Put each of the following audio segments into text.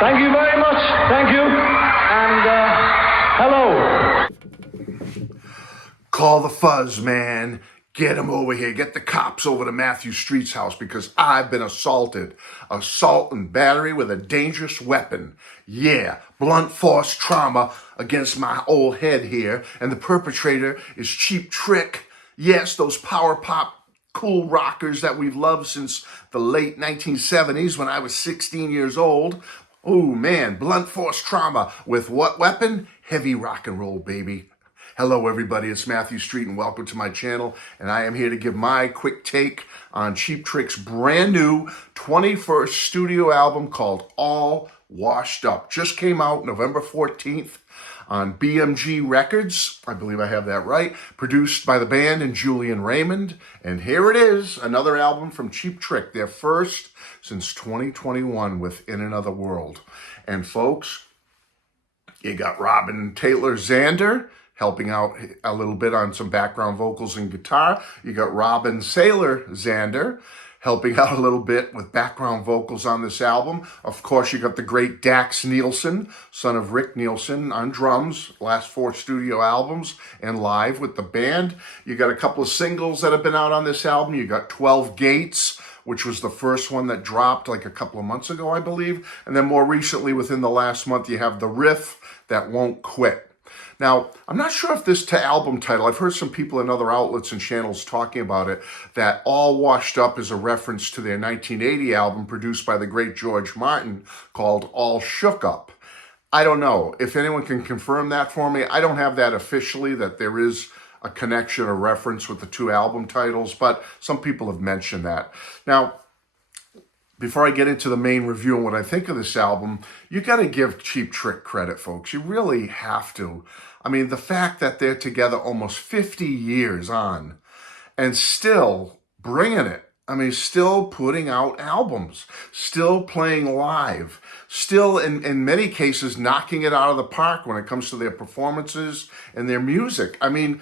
Thank you very much. Thank you. And hello. Call the fuzz, man. Get him over here. Get the cops over to Matthew Street's house because I've been assaulted. Assault and battery with a dangerous weapon. Yeah, blunt force trauma against my old head here. And the perpetrator is Cheap Trick. Yes, those power pop cool rockers that we've loved since the late 1970s when I was 16 years old. Oh man, blunt force trauma with what weapon? Heavy rock and roll, baby. Hello everybody, it's Matthew Street and welcome to my channel, and I am here to give my quick take on Cheap Trick's brand new 21st studio album called All Washed Up. Just came out November 14th on BMG Records, I believe I have that right, produced by the band and Julian Raymond, and here it is, another album from Cheap Trick, their first since 2021 with In Another World. And folks, you got Robin Taylor Zander helping out a little bit on some background vocals and guitar. You got Robin Saylor Zander helping out a little bit with background vocals on this album. Of course, you got the great Dax Nielsen, son of Rick Nielsen, on drums, last 4 studio albums and live with the band. You got a couple of singles that have been out on this album. You got 12 Gates, which was the first one that dropped like a couple of months ago, I believe. And then more recently, within the last month, you have The Riff That Won't Quit. Now, I'm not sure if this album title, I've heard some people in other outlets and channels talking about it, that All Washed Up is a reference to their 1980 album produced by the great George Martin called All Shook Up. I don't know. If anyone can confirm that for me, I don't have that officially, that there is a connection or reference with the 2 album titles, but some people have mentioned that. Now, before I get into the main review and what I think of this album, you got to give Cheap Trick credit, folks. You really have to. I mean, the fact that they're together almost 50 years on and still bringing it. I mean, still putting out albums, still playing live, still in many cases knocking it out of the park when it comes to their performances and their music. I mean,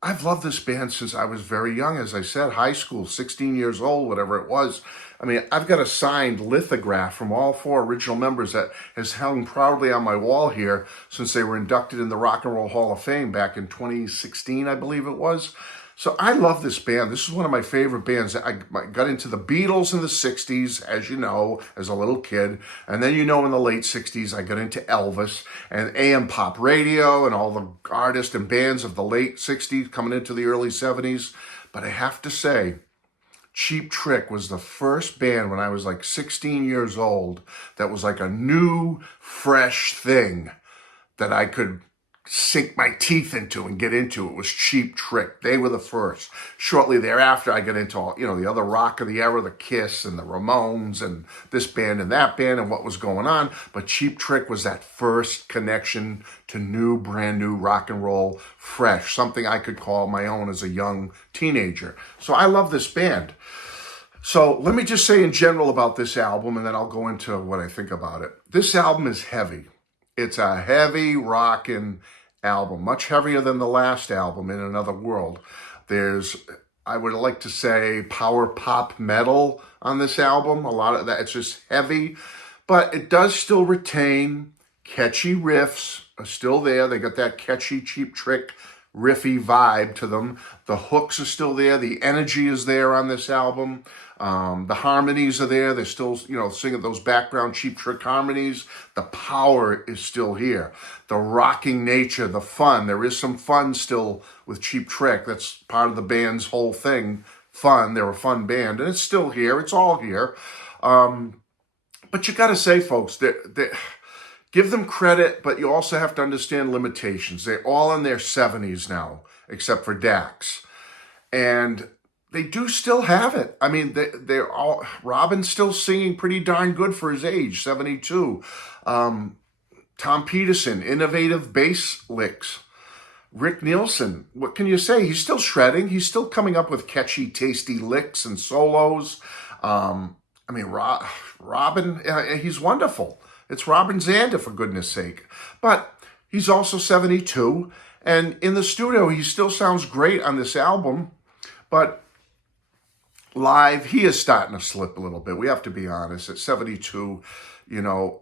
I've loved this band since I was very young, as I said, high school, 16 years old, whatever it was. I mean, I've got a signed lithograph from all 4 original members that has hung proudly on my wall here since they were inducted in the Rock and Roll Hall of Fame back in 2016, I believe it was. So I love this band. This is one of my favorite bands. I got into the Beatles in the 60s, as you know, as a little kid. And then, in the late 60s, I got into Elvis and AM pop radio and all the artists and bands of the late 60s coming into the early 70s. But I have to say, Cheap Trick was the first band when I was like 16 years old that was like a new, fresh thing that I could sink my teeth into and get into. It was Cheap Trick. They were the first. Shortly thereafter, I got into all, the other rock of the era, the Kiss and the Ramones and this band and that band and what was going on. But Cheap Trick was that first connection to new, brand new rock and roll, fresh, something I could call my own as a young teenager. So I love this band. So let me just say in general about this album, and then I'll go into what I think about it. This album is heavy. It's a heavy rockin' album, much heavier than the last album, In Another World. There's, I would like to say, power pop metal on this album. A lot of that, it's just heavy, but it does still retain catchy riffs, are still there. They got that catchy Cheap Trick riffy vibe to them. The hooks are still there. The energy is there on this album. The harmonies are there. They're still, singing those background Cheap Trick harmonies. The power is still here. The rocking nature, the fun. There is some fun still with Cheap Trick. That's part of the band's whole thing. Fun. They're a fun band. And it's still here. It's all here. But you got to say, folks, give them credit, but you also have to understand limitations. They're all in their 70s now, except for Dax. And they do still have it. I mean, they're all, Robin's still singing pretty darn good for his age, 72. Tom Peterson, innovative bass licks. Rick Nielsen, what can you say? He's still shredding. He's still coming up with catchy, tasty licks and solos. Robin, he's wonderful. It's Robin Zander, for goodness sake. But he's also 72. And in the studio, he still sounds great on this album. But live, he is starting to slip a little bit. We have to be honest. At 72, you know,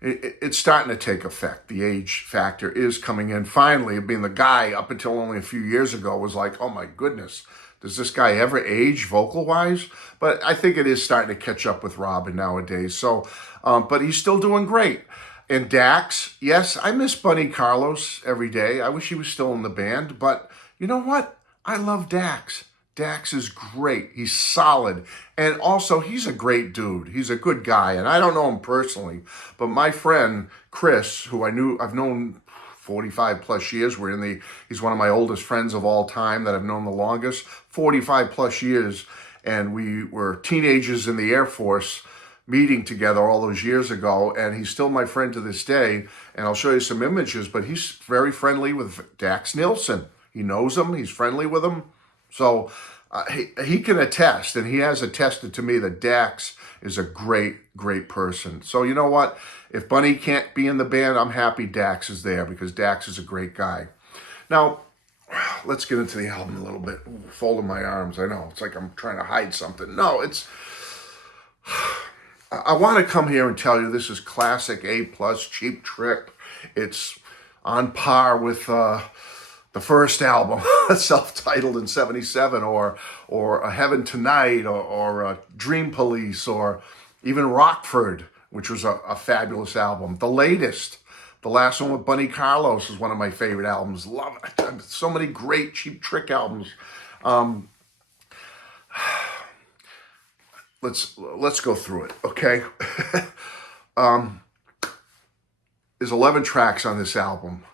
it's starting to take effect. The age factor is coming in. Finally, being the guy up until only a few years ago was like, oh my goodness, does this guy ever age vocal-wise? But I think it is starting to catch up with Robin nowadays. So, but he's still doing great. And Dax, yes, I miss Bunny Carlos every day. I wish he was still in the band. But you know what? I love Dax. Dax is great. He's solid. And also, he's a great dude. He's a good guy. And I don't know him personally, but my friend Chris, who I've known 45 plus years, he's one of my oldest friends of all time that I've known the longest, 45 plus years. And we were teenagers in the Air Force meeting together all those years ago. And he's still my friend to this day. And I'll show you some images, but he's very friendly with Dax Nielsen. He knows him. He's friendly with him. So he can attest, and he has attested to me that Dax is a great, great person. So you know what? If Bunny can't be in the band, I'm happy Dax is there because Dax is a great guy. Now, let's get into the album a little bit. Ooh, folding my arms. I know. It's like I'm trying to hide something. No, I want to come here and tell you this is classic A+, Cheap Trick. It's on par with the first album, self-titled in 77, or A Heaven Tonight, or Dream Police, or even Rockford, which was a fabulous album. The latest, the last one with Bunny Carlos, is one of my favorite albums. Love it. So many great Cheap Trick albums. Let's go through it, okay? There's 11 tracks on this album.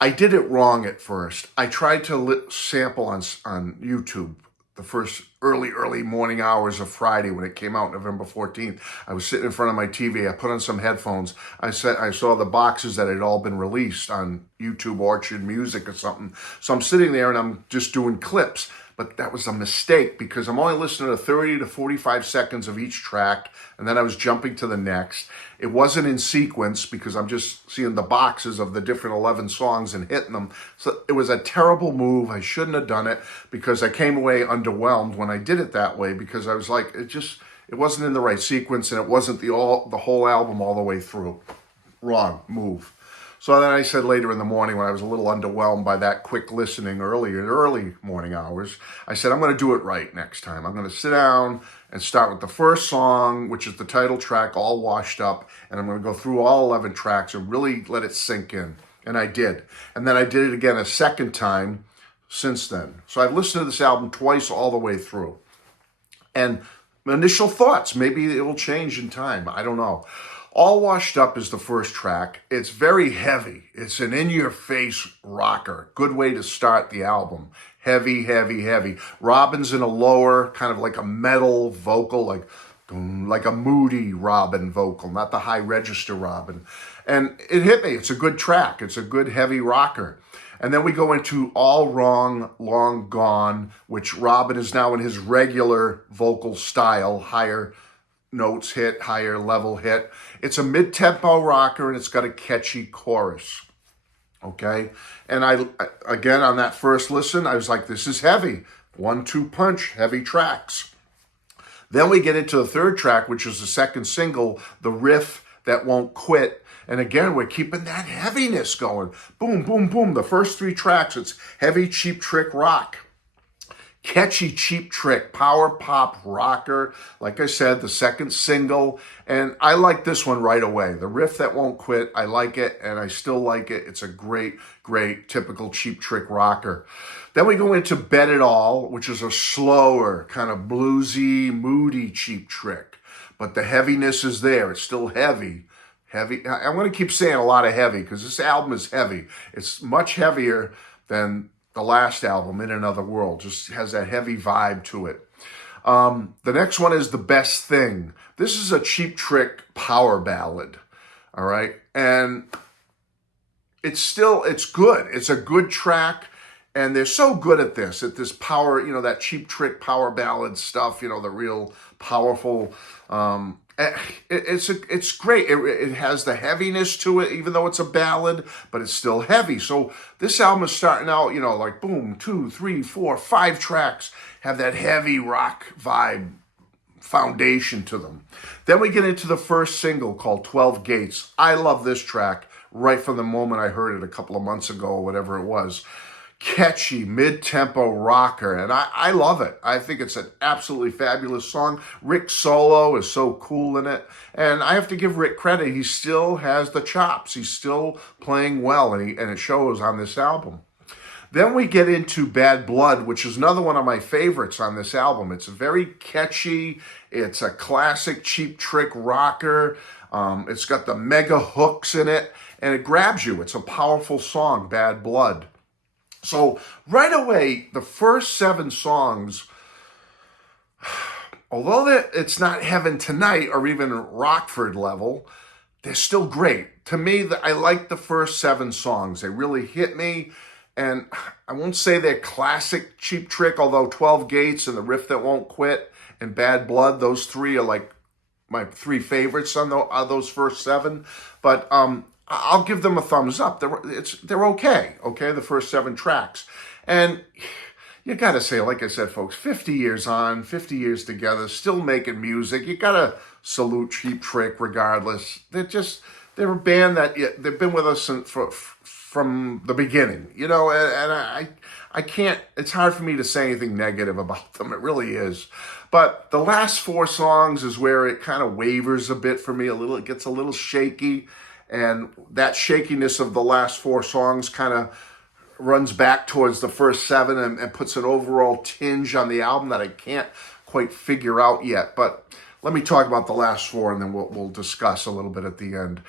I did it wrong at first. I tried to sample on YouTube the first early morning hours of Friday when it came out, November 14th. I was sitting in front of my TV. I put on some headphones. I saw the boxes that had all been released on YouTube Orchard Music or something. So I'm sitting there and I'm just doing clips. But that was a mistake because I'm only listening to 30 to 45 seconds of each track, and then I was jumping to the next. It wasn't in sequence because I'm just seeing the boxes of the different 11 songs and hitting them. So it was a terrible move. I shouldn't have done it because I came away underwhelmed when I did it that way because I was like, it wasn't in the right sequence and it wasn't the whole album all the way through. Wrong move. So then I said later in the morning when I was a little underwhelmed by that quick listening early morning hours, I said, I'm going to do it right next time. I'm going to sit down and start with the first song, which is the title track, All Washed Up, and I'm going to go through all 11 tracks and really let it sink in. And I did. And then I did it again a second time since then. So I've listened to this album twice all the way through. And initial thoughts, maybe it will change in time. I don't know. All Washed Up is the first track. It's very heavy. It's an in-your-face rocker. Good way to start the album. Heavy, heavy, heavy. Robin's in a lower, kind of like a metal vocal, like a moody Robin vocal, not the high register Robin. And it hit me. It's a good track. It's a good heavy rocker. And then we go into All Wrong, Long Gone, which Robin is now in his regular vocal style, higher notes hit, higher level hit. It's a mid-tempo rocker and it's got a catchy chorus. Okay? And I again, on that first listen, I was like, this is heavy. 1-2 punch, heavy tracks. Then we get into the third track, which is the second single, The Riff That Won't Quit. And again, we're keeping that heaviness going. Boom, boom, boom. The first 3 tracks, it's heavy Cheap Trick rock. Catchy Cheap Trick, power pop rocker. Like I said, the second single. And I like this one right away. The Riff That Won't Quit, I like it, and I still like it. It's a great, great, typical Cheap Trick rocker. Then we go into Bet It All, which is a slower, kind of bluesy, moody Cheap Trick. But the heaviness is there. It's still heavy. Heavy. I'm going to keep saying a lot of heavy because this album is heavy. It's much heavier than the last album, In Another World. Just has that heavy vibe to it. The next one is The Best Thing. This is a Cheap Trick power ballad, all right? And it's good. It's a good track, and they're so good at this power, that Cheap Trick power ballad stuff, the real powerful It's great. It has the heaviness to it, even though it's a ballad, but it's still heavy. So this album is starting out, like boom, 2, 3, 4, 5 tracks have that heavy rock vibe foundation to them. Then we get into the first single called 12 Gates. I love this track right from the moment I heard it a couple of months ago or whatever it was. Catchy, mid-tempo rocker, and I love it. I think it's an absolutely fabulous song. Rick's solo is so cool in it, and I have to give Rick credit. He still has the chops. He's still playing well, and it shows on this album. Then we get into Bad Blood, which is another one of my favorites on this album. It's very catchy. It's a classic Cheap Trick rocker. It's got the mega hooks in it, and it grabs you. It's a powerful song, Bad Blood. So right away, the first 7 songs, although it's not Heaven Tonight or even Rockford level, they're still great. To me, I like the first 7 songs. They really hit me. And I won't say they're classic Cheap Trick, although 12 Gates and The Riff That Won't Quit and Bad Blood, those 3 are like my 3 favorites on those first 7. But I'll give them a thumbs up. They're okay, the first 7 tracks. And you gotta say, like I said, folks, 50 years on, 50 years together, still making music. You gotta salute Cheap Trick regardless. They're a band that they've been with us from the beginning, and I can't, it's hard for me to say anything negative about them. It really is. But the last 4 songs is where it kind of wavers a bit for me, it gets a little shaky. And that shakiness of the last 4 songs kind of runs back towards the first 7 and puts an overall tinge on the album that I can't quite figure out yet. But let me talk about the last 4 and then we'll discuss a little bit at the end.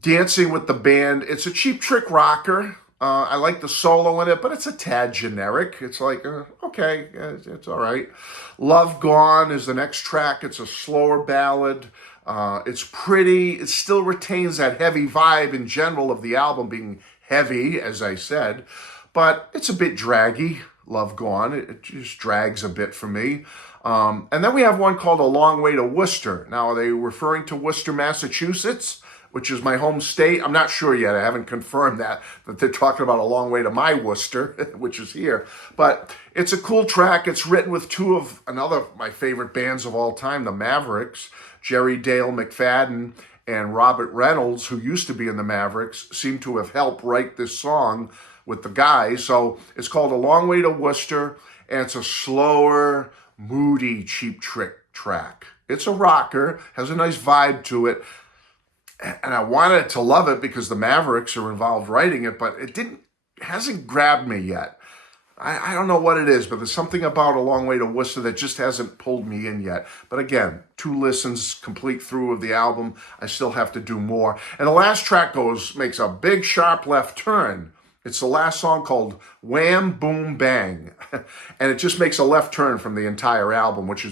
Dancing with the Band. It's a Cheap Trick rocker. I like the solo in it, but it's a tad generic. It's like, okay, it's all right. Love Gone is the next track. It's a slower ballad. It's pretty. It still retains that heavy vibe in general of the album being heavy, as I said, but it's a bit draggy. Love Gone. It just drags a bit for me. And then we have one called A Long Way to Worcester. Now, are they referring to Worcester, Massachusetts, which is my home state? I'm not sure yet. I haven't confirmed that they're talking about A Long Way to my Worcester, which is here. But it's a cool track. It's written with 2 of another my favorite bands of all time, the Mavericks. Jerry Dale McFadden and Robert Reynolds, who used to be in the Mavericks, seem to have helped write this song with the guys. So it's called A Long Way to Worcester, and it's a slower, moody Cheap Trick track. It's a rocker, has a nice vibe to it, and I wanted to love it because the Mavericks are involved writing it, but it hasn't grabbed me yet. I don't know what it is, but there's something about A Long Way to Worcester that just hasn't pulled me in yet. But again, 2 listens complete through of the album. I still have to do more. And the last track makes a big sharp left turn. It's the last song called Wham Boom Bang. And it just makes a left turn from the entire album, which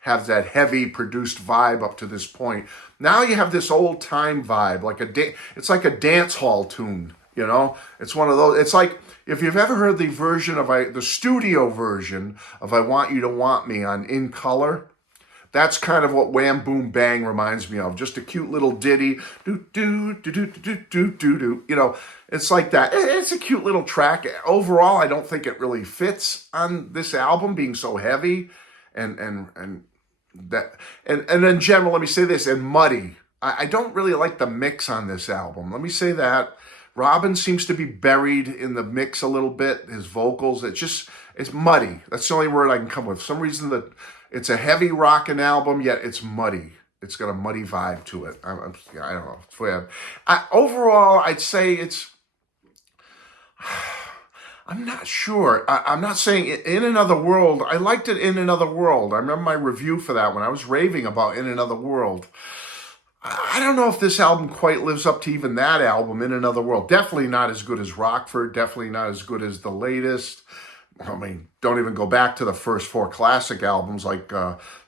has that heavy produced vibe up to this point. Now you have this old time vibe, it's like a dance hall tune, It's one of those, it's like, if you've ever heard the studio version of I Want You to Want Me on In Color, that's kind of what Wham Boom Bang reminds me of. Just a cute little ditty. Do, do, do, do, do, do, do, do. It's like that. It's a cute little track. Overall, I don't think it really fits on this album being so heavy and in general, let me say this, and muddy. I don't really like the mix on this album. Let me say that. Robin seems to be buried in the mix a little bit. His vocals, it's muddy. That's the only word I can come with. For some reason it's a heavy rockin' album, yet it's muddy. It's got a muddy vibe to it. I don't know. It's weird. Overall, I'd say I'm not sure. I'm not saying In Another World. I liked it In Another World. I remember my review for that when I was raving about In Another World. I don't know if this album quite lives up to even that album, In Another World. Definitely not as good as Rockford. Definitely not as good as the latest. I mean, don't even go back to the first 4 classic albums like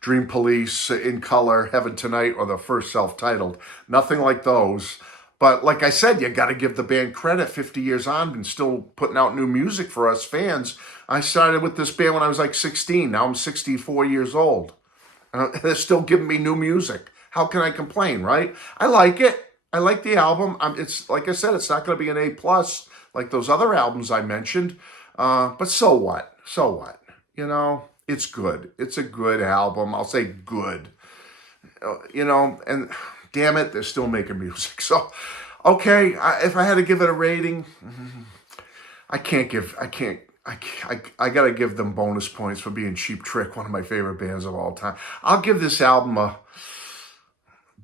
Dream Police, In Color, Heaven Tonight, or the first self-titled. Nothing like those. But like I said, you got to give the band credit. 50 years on, been still putting out new music for us fans. I started with this band when I was like 16. Now I'm 64 years old. They're still giving me new music. How can I complain, right? I like it. I like the album. It's like I said, it's not going to be an A plus like those other albums I mentioned. But so what? So what? You know, it's good. It's a good album. I'll say good. You know, and damn it, they're still making music. So, okay, if I had to give it a rating, I gotta give them bonus points for being Cheap Trick, one of my favorite bands of all time. I'll give this album a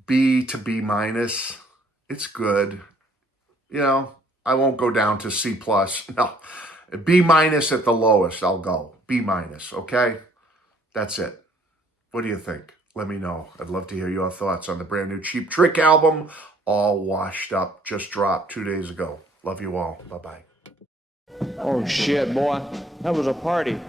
B to B minus. It's good. You know, I won't go down to C plus. No, B minus at the lowest. I'll go B minus. Okay, that's it. What do you think? Let me know. I'd love to hear your thoughts on the brand new Cheap Trick album, All Washed Up, just dropped 2 days ago. Love you all. Bye bye. Oh shit, boy. That was a party.